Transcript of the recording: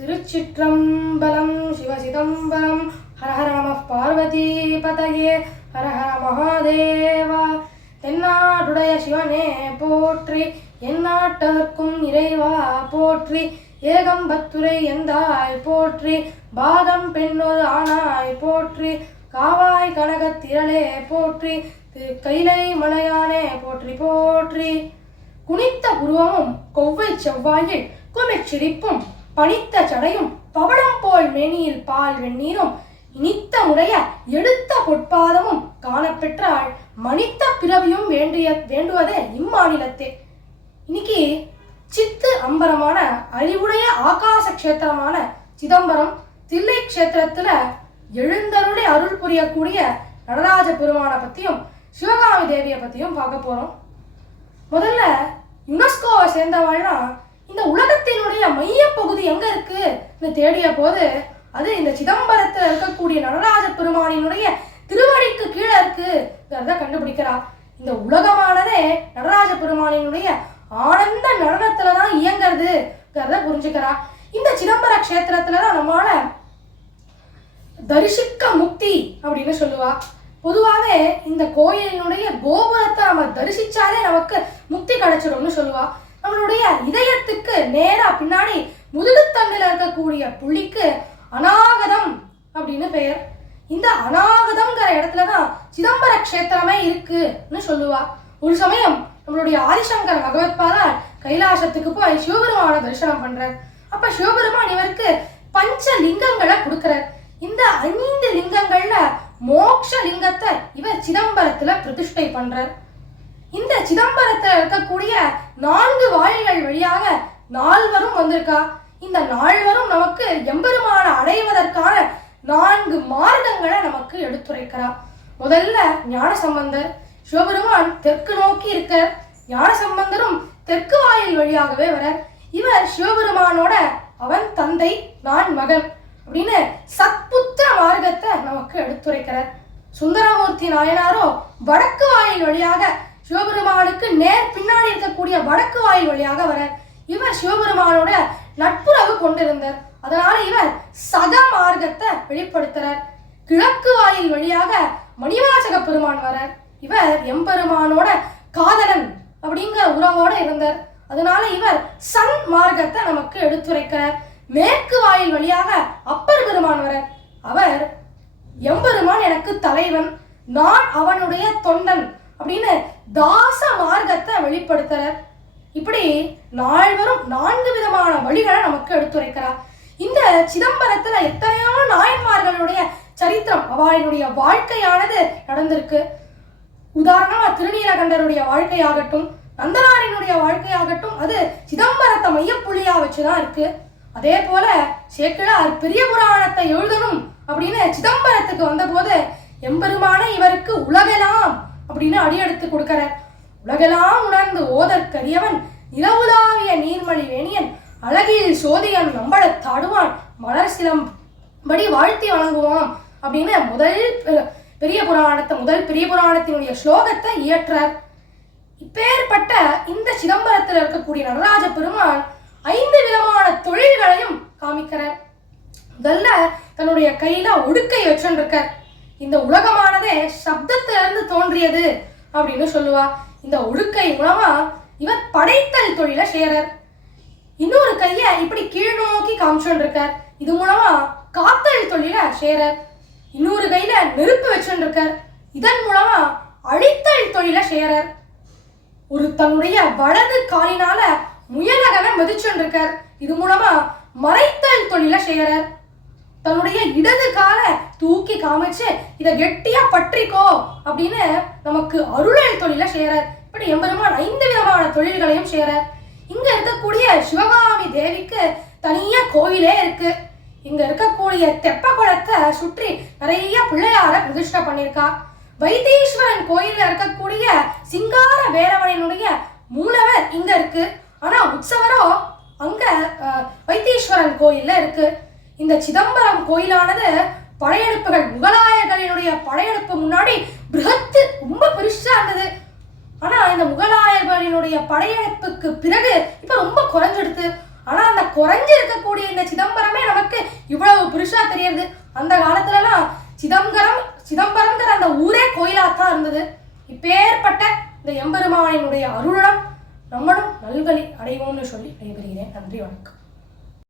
திருச்சிற்றம்பலம் சிவசிதம்பரம் ஹர ஹர நம பார்வதி பதயே ஹர ஹர மகாதேவா. தென்னாடுடைய சிவனே போற்றி, எந்நாட்டவர்க்கும் இறைவா போற்றி, ஏகம்பத்துரை எந்தாய் போற்றி, பாதம் பெண்ணொரு ஆனாய் போற்றி, காவாய் கனகத்திரளே போற்றி, திரு கைலை மலையானே போற்றி போற்றி. குனித்த புருவமும் கொவ்வை செவ்வாயில் குமிச்சிரிப்பும் பனித்த சடையும் பவளம் போல் மேனியில் பால் வெந்நீரும் இனித்த முடைய எடுத்த பொற்பாதமும் காணப்பெற்றால் மனித்த பிறவியும் வேண்டுவதே இம்மாநிலத்தே. இன்னைக்கு சித்து அம்பரமான அறிவுடைய ஆகாச கஷேத்திரமான சிதம்பரம் தில்லை கஷேத்திரத்துல எழுந்தருளி அருள் புரியக்கூடிய நடராஜ பெருமானை பத்தியும் சிவகாமி தேவியை பத்தியும் பார்க்க போறோம். முதல்ல யுனெஸ்கோவை சேர்ந்தவாழ்னா இந்த உலகத்தினுடைய மைய பகுதி எங்க இருக்குன்னு தேடிய போது அது இந்த சிதம்பரத்துல இருக்கக்கூடிய நடராஜ பெருமானினுடைய திருவடிக்கு கீழே இருக்குங்கிறத கண்டுபிடிக்கிறா. இந்த உலகமானதே நடராஜ பெருமானினுடைய ஆனந்த நடனத்துலதான் இயங்கிறதுங்கிறத புரிஞ்சுக்கிறா. இந்த சிதம்பர கஷேத்திரத்துலதான் நம்மளால தரிசிக்க முக்தி அப்படின்னு சொல்லுவா. பொதுவாகவே இந்த கோயிலினுடைய கோபுரத்தை நம்ம தரிசிச்சாலே நமக்கு முக்தி கிடைச்சிடும்னு சொல்லுவா. நம்மளுடைய இதயத்துக்கு நேரா பின்னாடி முதுகுத்தண்டில் இருக்கக்கூடிய புள்ளிக்கு அநாகதம் அப்படின்னு பெயர். இந்த அநாகதம்ங்கிற இடத்துலதான் சிதம்பர கஷேத்திரமே இருக்குன்னு சொல்லுவா. ஒரு சமயம் நம்மளுடைய ஆதிசங்கர் பகவத்பாதார் கைலாசத்துக்கு போய் சிவபெருமான தரிசனம் பண்றார். அப்ப சிவபெருமான் இவருக்கு பஞ்ச லிங்கங்களை கொடுக்கிறார். இந்த 5 லிங்கங்கள்ல மோட்ச லிங்கத்தை இவர் சிதம்பரத்துல பிரதிஷ்டை பண்றார். இந்த சிதம்பரத்துல இருக்கக்கூடிய 4 வாயில்கள் வழியாக 4வரும் வந்திருக்கா. இந்த 4வரும் நமக்கு எம்பெருமான அடைவதற்கான 4 மார்க்கங்களை நமக்கு எடுத்துரைக்கிறா. முதல்ல ஞானசம்பந்தர், சிவபெருமான் தெற்கு நோக்கி இருக்க, ஞானசம்பந்தரும் தெற்கு வாயில் வழியாகவே வர. இவர் சிவபெருமானோட அவன் தந்தை நான் மகன் அப்படின்னு சத்புத்திர மார்க்கத்தை நமக்கு எடுத்துரைக்கிறார். சுந்தரமூர்த்தி நாயனாரோ வடக்கு வாயில் வழியாக சிவபெருமானுக்கு நேர் பின்னாடி இருக்கக்கூடிய வடக்கு வாயில் வழியாக வர. இவர் சிவபெருமானோட நட்புறவு கொண்டிருந்தார். அதனால இவர் சக மார்க்கத்தை வெளிப்படுத்துறார். கிழக்கு வாயில் வழியாக மணிவாசக பெருமான் வர. இவர் எம்பெருமானோட காதலன் அப்படிங்கிற உறவோட இருந்தார். அதனால இவர் சன் மார்க்கத்தை நமக்கு எடுத்துரைக்கிறார். மேற்கு வாயில் வழியாக அப்பர் பெருமான் வர. அவர் எம்பெருமான் எனக்கு தலைவன், நான் அவனுடைய தொண்டன் அப்படின்னு தாச மார்க்கத்தை வெளிப்படுத்துறார். இப்படி 4 விதமான வழிகளை நமக்கு எடுத்துரைக்கிறார். இந்த சிதம்பரத்துல எத்தனையோ நாயன்மார்களுடைய சரித்திரம், அவளுடைய வாழ்க்கையானது நடந்திருக்கு. உதாரணமா திருநீலகண்டருடைய வாழ்க்கையாகட்டும், நந்தனாரினுடைய வாழ்க்கையாகட்டும், அது சிதம்பரத்தை மையப்புள்ளியா வச்சுதான் இருக்கு. அதே போல சேக்கிழார் பெரிய புராணத்தை எழுதணும் அப்படின்னு சிதம்பரத்துக்கு வந்த போது எம்பெருமான இவருக்கு உலகெல்லாம் அப்படின்னு அடியெடுத்து கொடுக்கிற. உலகெல்லாம் உணர்ந்து ஓதற்கரியவன் நிலவுலாவிய நீர்மணி வேணியன் அழகில் சோதியன் நம்பளத்தாடுவான் மலர் சிலம்படி வாழ்த்தி வணங்குவான் அப்படின்னு முதல் பெரிய புராணத்தினுடைய ஸ்லோகத்தை இயற்றார். இப்பேற்பட்ட இந்த சிதம்பரத்தில் இருக்கக்கூடிய நடராஜ பெருமான் 5 விதமான தொழில்களையும் காமிக்கிறார். முதல்ல தன்னுடைய கையில ஒடுக்கை வச்சுருக்கார். இந்த உலகமானதே சப்தத்திலிருந்து தோன்றியது அப்படின்னு சொல்லுவா. இந்த ஒடுக்கை மூலமா இவர் படைத்தல் தொழில செய்யறார். இன்னொரு கைய இப்படி கீழ் நோக்கி காமிச்சுருக்கார். இது மூலமா காத்தல் தொழில செய்யறார். இன்னொரு கையில நெருப்பு வச்சுருக்கார். இதன் மூலமா அழித்தல் தொழில செய்யறார். ஒரு தன்னுடைய வலது காலினால முயலகனை மதிச்சுருக்கார். இது மூலமா மறைத்தல் தொழில செய்யறார். தன்னுடைய இடது காலை தூக்கி காமிச்சு இதை கெட்டியா பற்றிக்கோ அப்படின்னு நமக்கு அருளல் தொழில செய்யறார். இப்படி எம்பெருமான் 5 விதமான தொழில்களையும் செய்யறார். இங்க இருக்கக்கூடிய சிவகாமி தேவிக்கு தனியா கோயிலே இருக்கு. இங்க இருக்கக்கூடிய தெப்ப குளத்தை சுற்றி நிறைய பிள்ளையார பிரதிஷ்டை பண்ணியிருக்கா. வைத்தீஸ்வரன் கோயில்ல இருக்கக்கூடிய சிங்கார வேரவனினுடைய மூலவர் இங்க இருக்கு. ஆனா உற்சவரோ அங்க வைத்தீஸ்வரன் கோயில்ல இருக்கு. இந்த சிதம்பரம் கோயிலானது படையெடுப்புகள், முகலாயர்களினுடைய படையெடுப்பு முன்னாடி பிருகத்து ரொம்ப பெருசா இருந்தது. ஆனா இந்த முகலாயர்களினுடைய படையெடுப்புக்கு பிறகு இப்ப ரொம்ப குறைஞ்சிடுது. ஆனா அந்த குறைஞ்சு இருக்கக்கூடிய இந்த சிதம்பரமே பெருசா தெரியுது. அந்த காலத்துலலாம் சிதம்பரம்ங்கிற அந்த ஊரே கோயிலாத்தான் இருந்தது. இப்பேற்பட்ட இந்த எம்பெருமானினுடைய அருளம் நம்மளும் நல்வழி அடைவோம்னு சொல்லி விடைபெறுகிறேன். நன்றி, வணக்கம்.